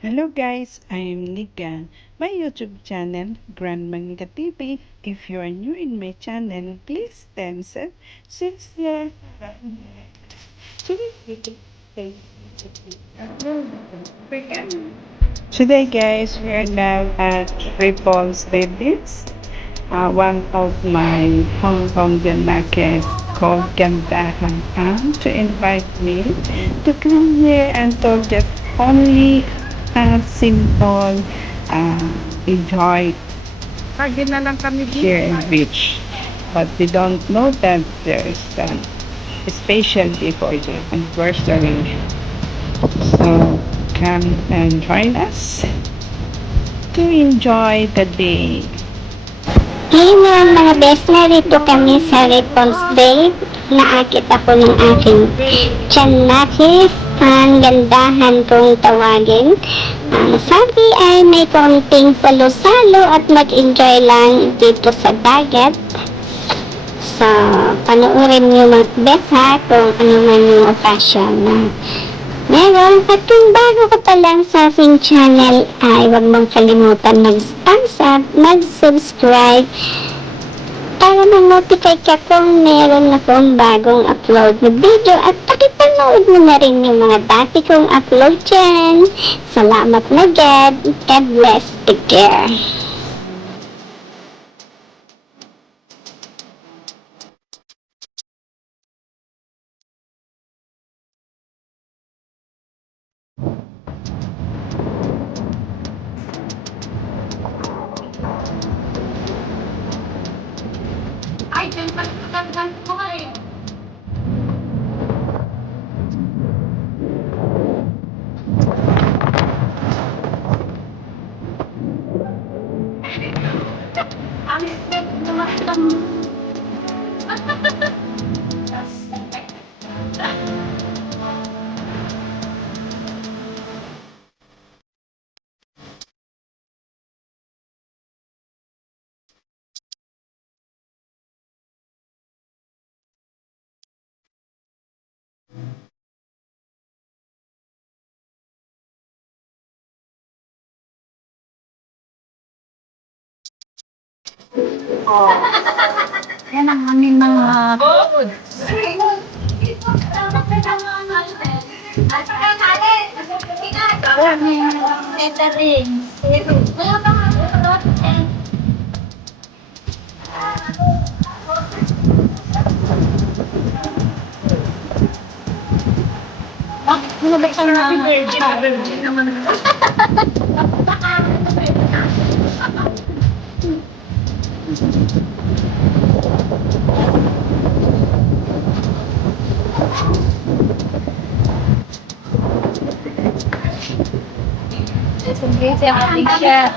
Hello guys, I'm Nika. My YouTube channel, Grandma Nika TV. If you are new in my channel, please subscribe. Today guys, we are now at Ripples Ladies, one of my Hong Kong market called Gandahan Town to invite me to come here and to just only simple enjoy here in beach. But we don't know that there's a special day for the anniversary. So come and join us to enjoy the day. Ngayon mga best, narito kami sa Repulse Day. Naakit ako ng aking tiyanakis. Ang gandahan kong tawagin. Ang sabi ay may konting palusalo at mag-enjoy lang dito sa dagat. So, panoorin niyo mga best ha kung ano man yung okasyon na meron. At kung bago ka pa lang sa aking channel ay huwag mong kalimutan mag-thumbs up, mag-subscribe para ma-notify ka kung meron akong bagong upload na video at pakipanood mo na rin yung mga dati kong upload dyan. Salamat na God. God bless. Take care. Yan ang aming mga busy ang ating chef.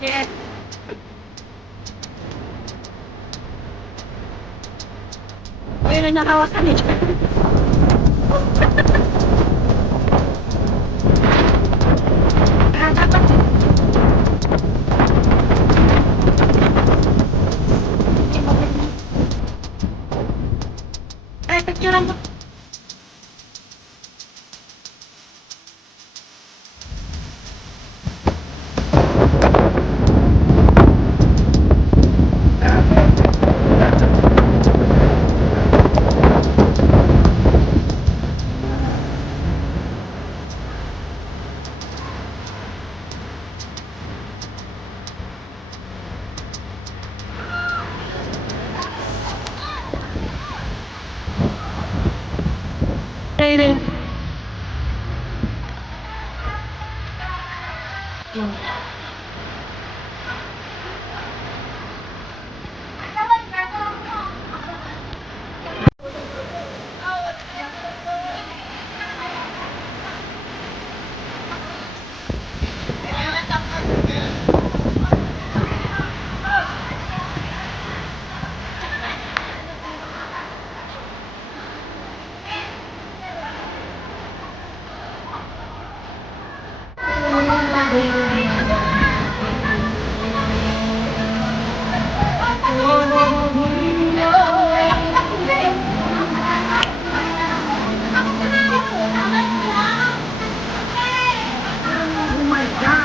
Yes. Pero nakawasan eh. Ah, dapat. Ay, picturean mo. Ayun. Oh my God!